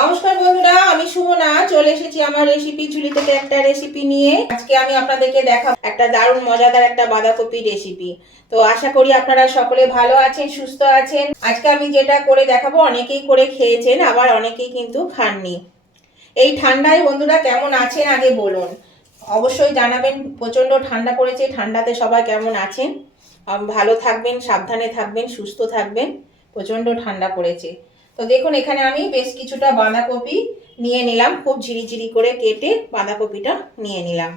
নমস্কার বন্ধুরা, আমি সুমনা চলে এসেছি আমার রেসিপি ঝুলি থেকে একটা রেসিপি নিয়ে। আজকে আমি আপনাদেরকে দেখাবো একটা দারুণ মজাদার একটা বাঁধাকপি রেসিপি। তো আশা করি আপনারা সকলে ভালো আছেন, সুস্থ আছেন। আজকে আমি যেটা করে দেখাবো অনেকেই করে খেয়েছেন, আবার অনেকেই কিন্তু খাননি। এই ঠান্ডায় বন্ধুরা কেমন আছেন আগে বলুন, অবশ্যই জানাবেন। প্রচন্ড ঠান্ডা পড়েছে, ঠান্ডাতে সবাই কেমন আছেন? ভালো থাকবেন, সাবধানে থাকবেন, সুস্থ থাকবেন। প্রচন্ড ঠান্ডা পড়েছে। তো দেখুন, এখানে আমি বেশ কিছুটা বাঁধাকপি নিয়ে নিলাম, খুব ঝিরিঝিরি করে কেটে বাঁধাকপিটা নিয়ে নিলাম।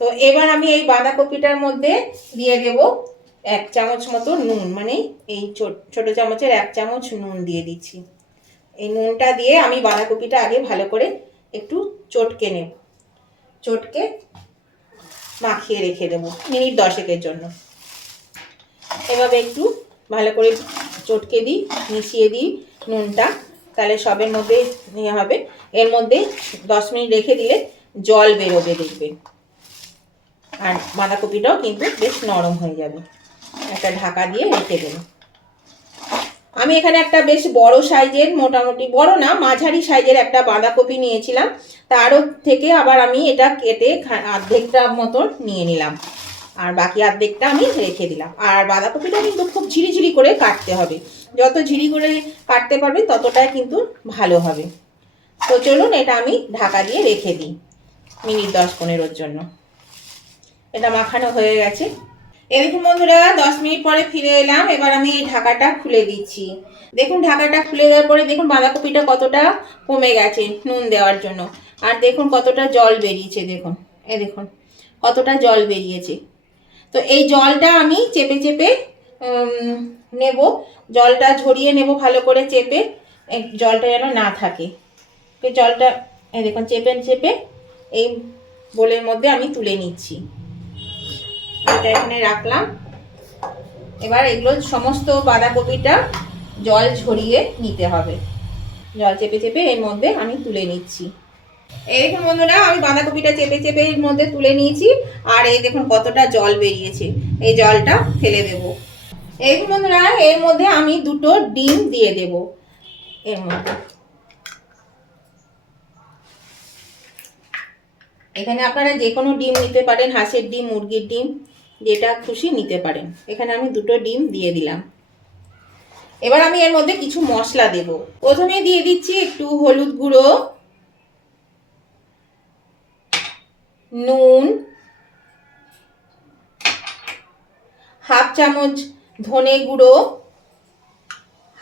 তো এবার আমি এই বাঁধাকপিটার মধ্যে দিয়ে দেব 1 চামচ মতো নুন, মানে এই ছোট চামচের 1 চামচ নুন দিয়ে দিচ্ছি। এই নুনটা দিয়ে আমি বাঁধাকপিটা আগে ভালো করে একটু চটকে নেব, চটকে মাখিয়ে রেখে দেবো মিনিট 10 জন্য। এভাবে একটু ভালো করে চটকে দিই, মিশিয়ে দিই নুনটা, তাহলে সবের মধ্যে নিয়ে হবে। এর মধ্যে 10 মিনিট রেখে দিলে জল বেরোবে দেখবেন, আর বাঁধাকপিটাও কিন্তু বেশ নরম হয়ে যাবে। একটা ঢাকা দিয়ে রেখে দেবো। আমি এখানে একটা বেশ বড় সাইজের, মোটামুটি বড় না মাঝারি সাইজের একটা বাঁধাকপি নিয়েছিলাম। তারও থেকে আবার আমি এটা কেটে অর্ধেকটা মতো নিয়ে নিলাম, আর বাকি অর্ধেকটা আমি রেখে দিলাম। আর বাঁধাকপিটা কিন্তু খুব ঝিরিঝিরি করে কাটতে হবে, যত ঝিরি করে কাটতে পারবে ততটাই কিন্তু ভালো হবে। তো চলুন, এটা আমি ঢাকা দিয়ে রেখে দিই মিনিট 10-15 জন্য। এটা মাখানো হয়ে গেছে। এরকম বন্ধুরা 10 মিনিট পরে ফিরে এলাম। এবার আমি এই ঢাকাটা খুলে দিচ্ছি। দেখুন, ঢাকাটা খুলে দেওয়ার পরে দেখুন বাঁধাকপিটা কতটা কমে গেছে নুন দেওয়ার জন্য। আর দেখুন কতটা জল বেরিয়েছে, দেখুন দেখুন কতটা জল বেরিয়েছে। তো এই জলটা আমি চেপে চেপে নেব, জলটা ঝরিয়ে নেব ভালো করে চেপে, জলটা যেন না থাকে। জলটা দেখুন চেপে চেপে এই বোলের মধ্যে আমি তুলে নিচ্ছি। এটা এখানে রাখলাম। এবার এগুলো সমস্ত বাঁধাকপিটা জল ঝরিয়ে নিতে হবে, জল চেপে চেপে এর মধ্যে আমি তুলে নিচ্ছি। এই দেখুন বন্ধুরা, আমি বাঁধাকপিটা চেপে চেপে এর মধ্যে তুলে নিয়েছি। আর এই দেখুন কতটা জল বেরিয়েছে, এই জলটা ফেলে দেব। এই দেখুন বন্ধুরা, এর মধ্যে আমি 2টো ডিম দিয়ে দেব এর মধ্যে। এখানে আপনারা যে কোনো ডিম নিতে পারেন, হাঁসের ডিম, মুরগির ডিম, যেটা খুশি নিতে পারেন। এখানে আমি 2টো ডিম দিয়ে দিলাম। এবার আমি এর মধ্যে কিছু মশলা দেব। প্রথমে দিয়ে দিচ্ছি একটু হলুদ গুঁড়ো, নুন, 1/2 চামচ ধনে গুঁড়ো,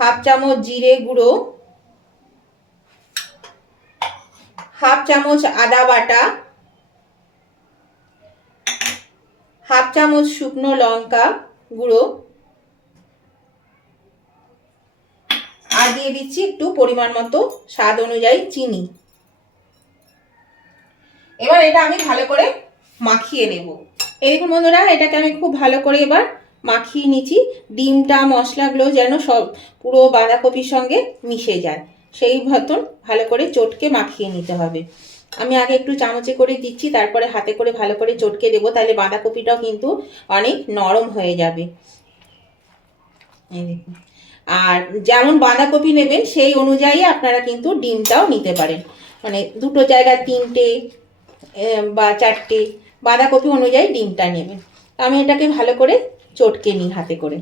1/2 চামচ জিরে গুঁড়ো, 1/2 চামচ আদা বাটা, 1/2 চামচ শুকনো লঙ্কা গুঁড়ো, আর দিয়ে দিচ্ছি একটু পরিমাণ মতো স্বাদ অনুযায়ী চিনি। এবার এটা আমি ভালো করে মাখিয়ে নেব। এই দেখুন বন্ধুরা, এটাকে আমি খুব ভালো করে এবার মাখিয়ে নিচ্ছি। ডিমটা, মশলাগুলো যেন সব পুরো বাঁধাকপির সঙ্গে মিশে যায়, সেই মতন ভালো করে চটকে মাখিয়ে নিতে হবে। আমি আগে একটু চামচে করে দিচ্ছি, তারপরে হাতে করে ভালো করে চটকে দেবো, তাহলে বাঁধাকপিটাও কিন্তু অনেক নরম হয়ে যাবে। এই দেখুন, আর যেমন বাঁধাকপি নেবেন সেই অনুযায়ী আপনারা কিন্তু ডিমটাও নিতে পারেন, মানে 2টো জায়গায় 3টে বা 4টে বাঁধাকপি অনুযায়ী ডিমটা নেবেন। আমি এটাকে ভালো করে চটকে নিই হাতে করে।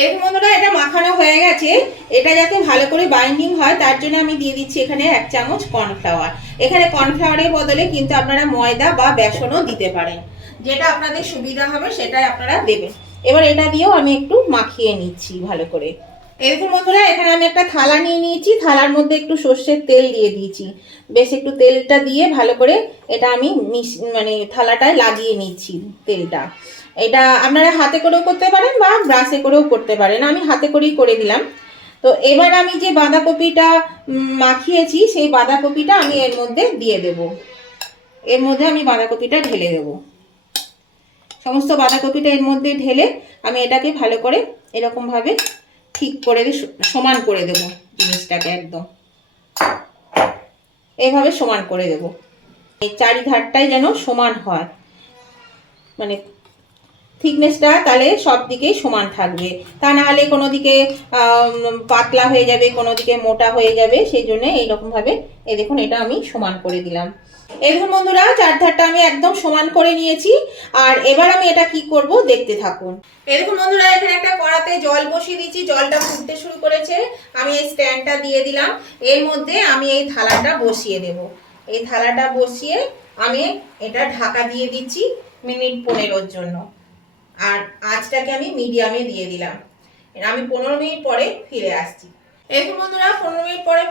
এরকম বন্ধুরা, এটা মাখানো হয়ে গেছে। এটা যাতে ভালো করে বাইন্ডিং হয় তার জন্য আমি দিয়ে দিচ্ছি এখানে 1 চামচ কর্নফ্লাওয়ার। এখানে কর্নফ্লাওয়ারের বদলে কিন্তু আপনারা ময়দা বা বেসনও দিতে পারেন, যেটা আপনাদের সুবিধা হবে সেটাই আপনারা দেবেন। এবার এটা দিয়েও আমি একটু মাখিয়ে নিচ্ছি ভালো করে। এরকম বন্ধুরা, এখানে আমি একটা থালা নিয়ে নিয়েছি, থালার মধ্যে একটু সর্ষের তেল দিয়ে দিয়েছি। বেশ একটু তেলটা দিয়ে ভালো করে এটা আমি মানে থালাটায় লাগিয়ে নিচ্ছি তেলটা। এটা আপনারা হাতে করেও করতে পারেন বা ব্রাশে করেও করতে পারেন, আমি হাতে করেই করে দিলাম। তো এবার আমি যে বাঁধাকপিটা মাখিয়েছি সেই বাঁধাকপিটা আমি এর মধ্যে দিয়ে দেব। এর মধ্যে আমি বাঁধাকপিটা ঢেলে দেব। সমস্ত বাঁধাকপিটা এর মধ্যে ঢেলে আমি এটাকে ভালো করে এরকমভাবে ঠিক করে সমান করে দেব জিনিসটাকে, একদম এইভাবে সমান করে দেব। এই চারিধারটাই যেন সমান হয়, মানে থিকনেসটা তাহলে সব দিকেই সমান থাকবে, তা না হলে কোনো দিকে পাতলা হয়ে যাবে, কোনো দিকে মোটা হয়ে যাবে। সেই জন্য এইরকমভাবে এই দেখুন এটা আমি সমান করে দিলাম। এই দেখুন বন্ধুরা, চারধারটা আমি একদম সমান করে নিয়েছি। আর এবার আমি এটা কি করব দেখতে থাকুন। এই দেখুন বন্ধুরা, এখানে একটা কড়াতে জল বসিয়ে দিয়েছি, জলটা ফুটতে শুরু করেছে। আমি এই স্ট্যান্ডটা দিয়ে দিলাম, এর মধ্যে আমি এই থালাটা বসিয়ে দেব। এই থালাটা বসিয়ে আমি এটা ঢাকা দিয়ে দিচ্ছি মিনিট 15-এর জন্য। আর আঁচটাকে আমি মিডিয়ামে দিয়ে দিলাম। আমি 15 মিনিট পরে ফিরে আসছি। এখন বন্ধুরা 15 মিনিট পরে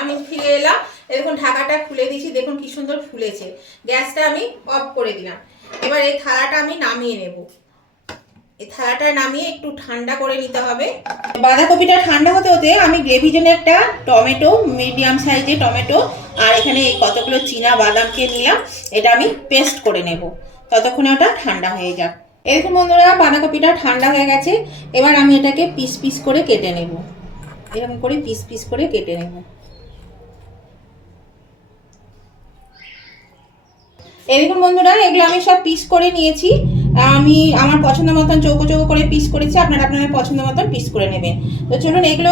আমি ফিরে এলাম। দেখুন ঢাকাটা খুলে দিয়েছি, দেখুন কি সুন্দর ফুলেছে। গ্যাসটা আমি অফ করে দিলাম। এবার এই থালাটা আমি নামিয়ে নেব। এই থালাটা নামিয়ে একটু ঠান্ডা করে নিতে হবে। বাঁধাকপিটা ঠান্ডা হতে হতে আমি গ্রেভির জন্য একটা টমেটো, মিডিয়াম সাইজের টমেটো, আর এখানে এই কতগুলো চীনা বাদামকে নিলাম, এটা আমি পেস্ট করে নেব। ততক্ষণে ওটা ঠান্ডা হয়ে যাক। এরকম বন্ধুরা বাঁধাকপিটা ঠান্ডা হয়ে গেছে। এবার আমি এটাকে পিস পিস করে কেটে নেব। এরকম করে পিস পিস করে কেটে নেব। এরকম বন্ধুরা এগুলো আমি সব পিস করে নিয়েছি। আমি আমার পছন্দ মতন চৌকো চৌকো করে পিস করেছি, আপনারা আপনাদের পছন্দ মতন পিস করে নেবেন। তো চলুন, এগুলো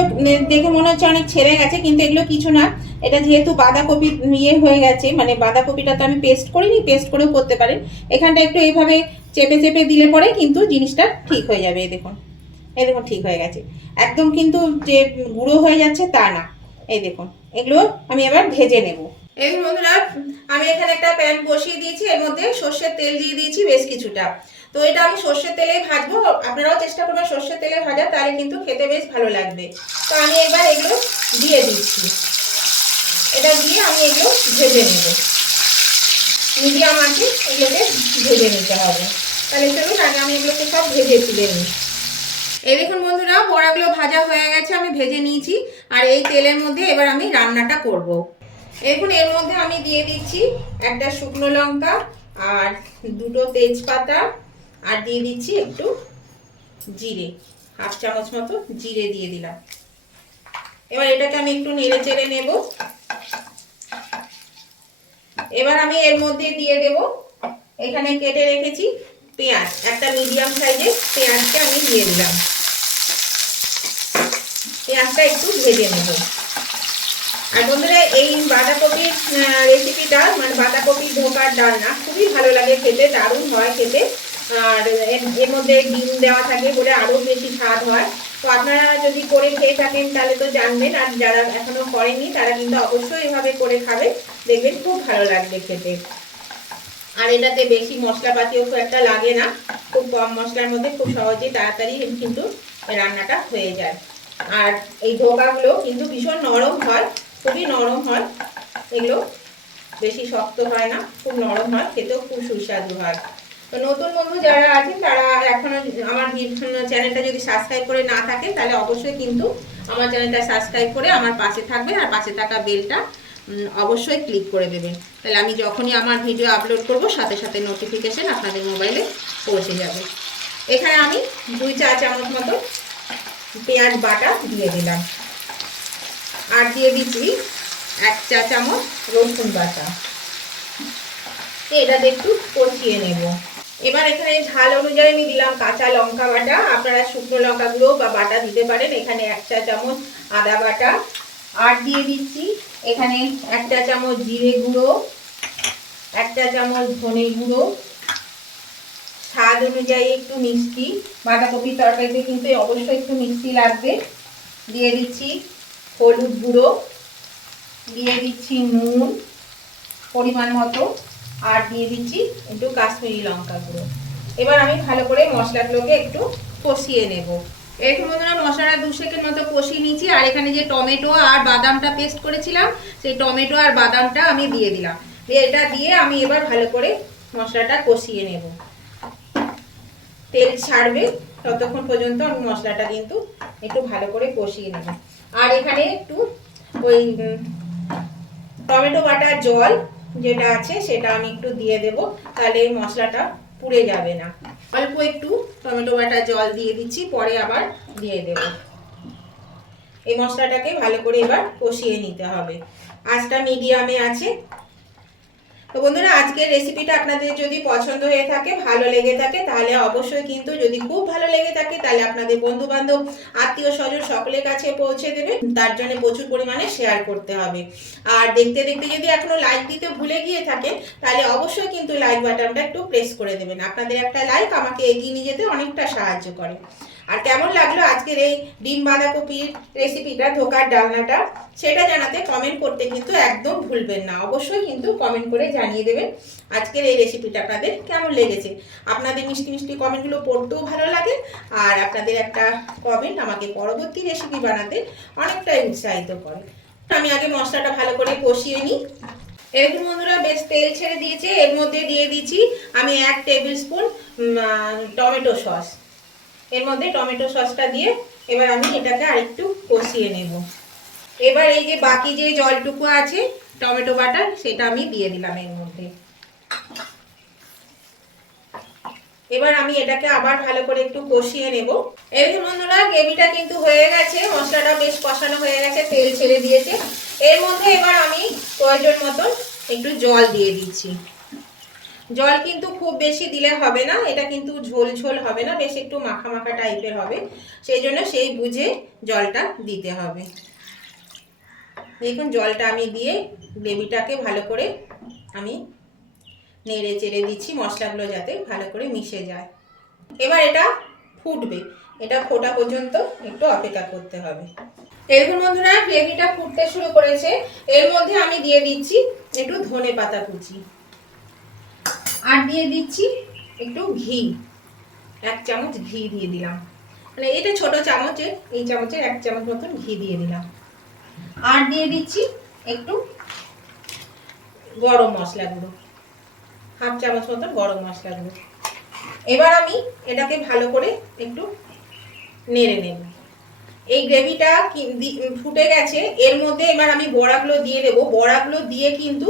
দেখে মনে হচ্ছে অনেক ছেড়ে গেছে, কিন্তু এগুলো কিছু না। এটা যেহেতু বাঁধাকপি ইয়ে হয়ে গেছে, মানে বাঁধাকপিটা তো আমি পেস্ট করিনি, পেস্ট করেও করতে পারেন। এখানটা একটু এইভাবে চেপে চেপে দিলে পরে কিন্তু জিনিসটা ঠিক হয়ে যাবে। এই দেখুন, এই দেখুন ঠিক হয়ে গেছে। একদম কিন্তু যে গুঁড়ো হয়ে যাচ্ছে তা না। এই দেখুন, এগুলো আমি এবার ভেজে নেব। এই বন্ধুরা, আমি এখানে একটা প্যান বসিয়ে দিয়েছি, এর মধ্যে সর্ষের তেল দিয়ে দিয়েছি বেশ কিছুটা। তো এটা আমি সর্ষের তেলে ভাজবো, আপনারাও চেষ্টা করবেন সর্ষের তেলে ভাজা, তাহলে কিন্তু খেতে বেশ ভালো লাগবে। তো আমি এবার এগুলো দিয়ে দিচ্ছি। এটা দিয়ে আমি এগুলো ভেজে নেব, মিডিয়াম আঁচে এগুলোকে ভেজে নিতে হবে। তাহলে চলুন আগে আমি এগুলোকে সব ভেজে তুলে নিই। এই দেখুন বন্ধুরা, বড়াগুলো ভাজা হয়ে গেছে, আমি ভেজে নিয়েছি। আর এই তেলের মধ্যে এবার আমি রান্নাটা করব। এখন এর মধ্যে আমি দিয়ে দিচ্ছি একটা শুকনো লঙ্কা আর দুটো তেজপাতা, আর দিয়ে দিচ্ছি একটু জিরে, 1/2 চামচ মতো জিরে দিয়ে দিলাম। এবার এটাকে আমি একটু নেড়ে চেড়ে নেব। এবার আমি এর মধ্যে দিয়ে দেব এখানে কেটে রেখেছি পেঁয়াজ, একটা মিডিয়াম সাইজের পেঁয়াজকে আমি দিয়ে দিলাম। পেঁয়াজটা একটু ভেজে নেব। আর বন্ধুরা, এই বাঁধাকপির রেসিপিটা মানে বাঁধাকপির ধোকার ডালনা খুবই ভালো লাগে খেতে, দারুণ হয় খেতে। আর এর মধ্যে ডিম দেওয়া থাকে বলে আরও বেশি স্বাদ হয়। তো আপনারা যদি করে খেয়ে থাকেন তাহলে তো জানবেন, আর যারা এখনো করেনি তারা কিন্তু অবশ্যই এভাবে করে খাবে, দেখবেন খুব ভালো লাগবে খেতে। আর এটাতে বেশি মশলাপাতিও খুব একটা লাগে না, খুব কম মশলার মধ্যে খুব সহজেই তাড়াতাড়ি কিন্তু রান্নাটা হয়ে যায়। আর এই ধোকাগুলো কিন্তু ভীষণ নরম হয়, খুবই নরম হয়। এগুলো বেশি শক্ত হয় না, খুব নরম হয়, খেতেও খুব সুস্বাদু হয়। তো নতুন বন্ধু যারা আছেন তারা এখনো আমার চ্যানেলটা যদি সাবস্ক্রাইব করে না থাকে তাহলে অবশ্যই কিন্তু আমার চ্যানেলটা সাবস্ক্রাইব করে আমার পাশে থাকবেন, আর পাশে থাকা বেলটা অবশ্যই ক্লিক করে দেবেন। তাহলে আমি যখনই আমার ভিডিও আপলোড করব সাথে সাথে নোটিফিকেশন আপনাদের মোবাইলে পৌঁছে যাবে। এখানে আমি 2 চা চামচ মতো পেঁয়াজ বাটা দিয়ে দিলাম, আর দিয়ে দিচ্ছি 1 চা চামচ রসুন বাটা। এটা একটু কষিয়ে নেব। এবার এখানে ঝাল অনুযায়ী আমি দিলাম কাঁচা লঙ্কা বাটা, আপনারা শুকনো লঙ্কা গুঁড়ো বা বাটা দিতে পারেন। এখানে 1 চা চামচ আদা বাটা, আর দিয়ে দিচ্ছি এখানে 1 চা চামচ জিরে গুঁড়ো, 1 চা চামচ ধনে গুঁড়ো, স্বাদ অনুযায়ী একটু মিষ্টি, বাঁধাকপির তরকারিতে কিন্তু অবশ্যই একটু মিষ্টি লাগবে। দিয়ে দিচ্ছি হলুদ গুঁড়ো, দিয়ে দিচ্ছি নুন পরিমাণ মতো, আর দিয়ে দিচ্ছি একটু কাশ্মীরি লঙ্কা গুঁড়ো। এবার আমি ভালো করে মশলাগুলোকে একটু কষিয়ে নেব। এরকম বন্ধুরা মশলাটা 2 সেকেন্ড মতো কষিয়ে নিয়েছি। আর এখানে যে টমেটো আর বাদামটা পেস্ট করেছিলাম সেই টমেটো আর বাদামটা আমি দিয়ে দিলাম। এটা দিয়ে আমি এবার ভালো করে মশলাটা কষিয়ে নেব। তেল ছাড়বে ততক্ষণ পর্যন্ত আমি মশলাটা কিন্তু একটু ভালো করে কষিয়ে নেব। আর এখানে একটু ওই টমেটো বাটার জল যেটা আছে সেটা আমি একটু দিয়ে দেব, তাহলে এই মশলাটা পুড়ে যাবে না। অল্প একটু টমেটো বাটার জল দিয়ে দিচ্ছি, পরে আবার দিয়ে দেব। এই মশলাটাকে ভালো করে এবার কষিয়ে নিতে হবে, আঁচটা মিডিয়ামে আছে। তো বন্ধুরা আজকের রেসিপিটা আপনাদের যদি পছন্দ হয়ে থাকে, ভালো লেগে থাকে, তাহলে অবশ্যই কিন্তু, যদি খুব ভালো লেগে থাকে তাহলে আপনাদের বন্ধু বান্ধব, আত্মীয় স্বজন সকলের কাছে পৌঁছে দেবেন। তার জন্য প্রচুর পরিমাণে শেয়ার করতে হবে। আর দেখতে দেখতে যদি এখনো লাইক দিতে ভুলে গিয়ে থাকে, তাহলে অবশ্যই কিন্তু লাইক বাটনটা একটু প্রেস করে দেবেন। আপনাদের একটা লাইক আমাকে এগিয়ে নিয়ে যেতে অনেকটা সাহায্য করে। আর কেমন লাগলো আজকের এই ডিম বাঁধাকপির রেসিপিটা, ধোকার ডালনাটা, সেটা জানাতে কমেন্ট করতে কিন্তু একদম ভুলবেন না। অবশ্যই কিন্তু কমেন্ট করে জানিয়ে দেবেন আজকের এই রেসিপিটা আপনাদের কেমন লেগেছে। আপনাদের মিষ্টি মিষ্টি কমেন্টগুলো পড়তেও ভালো লাগে, আর আপনাদের একটা কমেন্ট আমাকে পরবর্তী রেসিপি বানাতে অনেকটাই উৎসাহিত করে। আমি আগে মশলাটা ভালো করে কষিয়ে নিই। এরকম বন্ধুরা বেশ তেল ছেড়ে দিয়েছে। এর মধ্যে দিয়ে দিচ্ছি আমি 1 টেবিল স্পুন টমেটো সস। এর মধ্যে টমেটো সসটা দিয়ে এবার আমি এটাকে আরেকটু কষিয়ে নেব। এবার এই যে বাকি যে জলটুকু আছে টমেটো বাটার, সেটা আমি দিয়ে দিলাম এর মধ্যে। এবার আমি এটাকে আবার ভালো করে একটু কষিয়ে নেব। এই বন্ধুরা গ্রেভিটা কিন্তু হয়ে গেছে, মশলাটা বেশ কষানো হয়ে গেছে, তেল ছেড়ে দিয়েছে। এর মধ্যে এবার আমি প্রয়োজন মতন একটু জল দিয়ে দিচ্ছি। জল কিন্তু খুব বেশি দিলে হবে না, এটা কিন্তু ঝোল ঝোল হবে না, বেশ একটু মাখা মাখা টাইপের হবে, সেই জন্য সেই বুঝে জলটা দিতে হবে। দেখুন জলটা আমি দিয়ে গ্রেভিটাকে ভালো করে আমি নেড়ে চেড়ে দিচ্ছি, মশলাগুলো যাতে ভালো করে মিশে যায়। এবার এটা ফুটবে, এটা ফোটা পর্যন্ত একটু অপেক্ষা করতে হবে। এরকম বন্ধুরা গ্রেভিটা ফুটতে শুরু করেছে। এর মধ্যে আমি দিয়ে দিচ্ছি একটু ধনেপাতা কুচি, আর দিয়ে দিচ্ছি একটু ঘি, 1 চামচ ঘি দিয়ে দিলাম। মানে এটা ছোট চামচে, এই চামচের 1 চামচ মতন ঘি দিয়ে দিলাম। আর দিয়ে দিচ্ছি একটু গরম মশলা গুঁড়ো, 1/2 চামচ মতন গরম মশলা গুঁড়ো। এবার আমি এটাকে ভালো করে একটু নেড়ে নেব। এই গ্রেভিটা ফুটে গেছে, এর মধ্যে এবার আমি বড়াগুলো দিয়ে দেবো। বড়াগুলো দিয়ে কিন্তু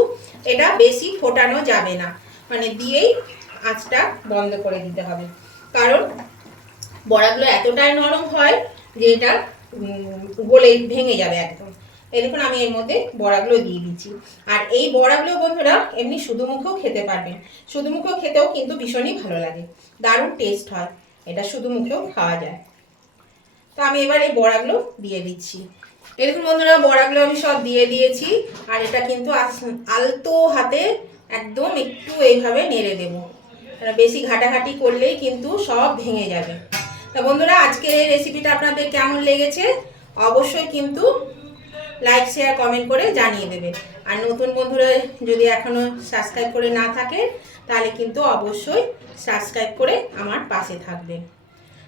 এটা বেশি ফোটানো যাবে না, মানে দিয়েই আঁচটা বন্ধ করে দিতে হবে, কারণ বড়াগুলো এতটাই নরম হয় যে এটা গলে ভেঙে যাবে একদম। এই দেখুন আমি এর মধ্যে বড়াগুলো দিয়ে দিচ্ছি। আর এই বড়াগুলো বন্ধুরা এমনি শুধু মুখেও খেতে পারবেন, শুধু মুখেও খেতেও কিন্তু ভীষণই ভালো লাগে, দারুণ টেস্ট হয়, এটা শুধু মুখেও খাওয়া যায়। তো আমি এবার এই বড়াগুলো দিয়ে দিচ্ছি। এরকম বন্ধুরা বড়াগুলো আমি সব দিয়ে দিয়েছি, আর এটা কিন্তু আলতো হাতে একদম একটু এইভাবে নেড়ে দেবো, বেশি ঘাটাঘাটি করলেই কিন্তু সব ভেঙে যাবে। তা বন্ধুরা আজকের এই রেসিপিটা আপনাদের কেমন লেগেছে অবশ্যই কিন্তু লাইক শেয়ার কমেন্ট করে জানিয়ে দেবেন। আর নতুন বন্ধুরা যদি এখনো সাবস্ক্রাইব করে না থাকে, তাহলে কিন্তু অবশ্যই সাবস্ক্রাইব করে আমার পাশে থাকবেন।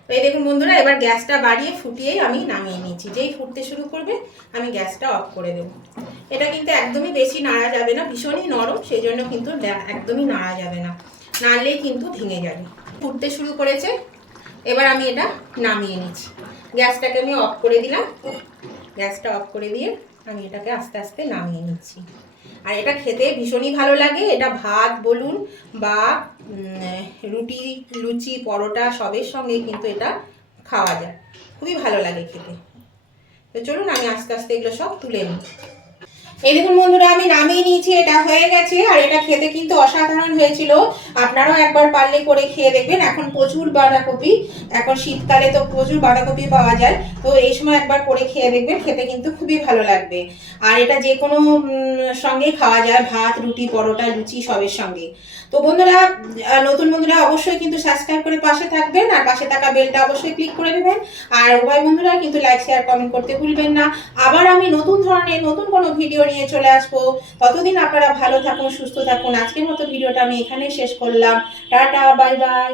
এই দেখুন বন্ধুরা এবার গ্যাসটা বাড়িয়ে ফুটিয়েই আমি নামিয়ে নিয়েছি। যেই ফুটতে শুরু করবে আমি গ্যাসটা অফ করে দেব। এটা কিন্তু একদমই বেশি নাড়া যাবে না, ভীষণই নরম, সেই জন্য কিন্তু একদমই নাড়া যাবে না, নাড়লেই কিন্তু ভেঙে যাবে। ফুটতে শুরু করেছে, এবার আমি এটা নামিয়ে নিচ্ছি। গ্যাসটাকে আমি অফ করে দিলাম। গ্যাসটা অফ করে দিয়ে আমি এটাকে আস্তে আস্তে নামিয়ে নিচ্ছি। আর এটা খেতে ভীষণই ভালো লাগে, এটা ভাত বলুন বা রুটি, লুচি, পরোটা সবের সঙ্গে কিন্তু এটা খাওয়া যায়, খুবই ভালো লাগে খেতে। তো চলুন আমি আস্তে আস্তে এগুলো সব তুলে নিই। এই দেখুন বন্ধুরা আমি নামিয়ে নিয়েছি, এটা হয়ে গেছে। আর এটা খেতে কিন্তু অসাধারণ হয়েছিল, আপনারাও একবার পারলে করে খেয়ে দেখবেন। এখন প্রচুর বাঁধাকপি, এখন শীতকালে তো প্রচুর বাঁধাকপি পাওয়া যায়, তো এই সময় একবার করে খেয়ে দেখবেন, খেতে কিন্তু খুবই ভালো লাগবে। আর এটা যে কোনো সঙ্গেই খাওয়া যায়, ভাত, রুটি, পরোটা, লুচি সবের সঙ্গে। তো বন্ধুরা নতুন বন্ধুরা অবশ্যই কিন্তু সাবস্ক্রাইব করে পাশে থাকবেন, আর পাশে থাকা বেলটা অবশ্যই ক্লিক করে দেবেন। আর উভয় বন্ধুরা কিন্তু লাইক শেয়ার কমেন্ট করতে ভুলবেন না। আবার আমি নতুন ধরনের নতুন কোনো ভিডিও নিয়ে চলে আসবো। ততদিন আপনারা ভালো থাকুন, সুস্থ থাকুন। আজকের মতো ভিডিওটা আমি এখানেই শেষ করলাম। Tata, bye bye.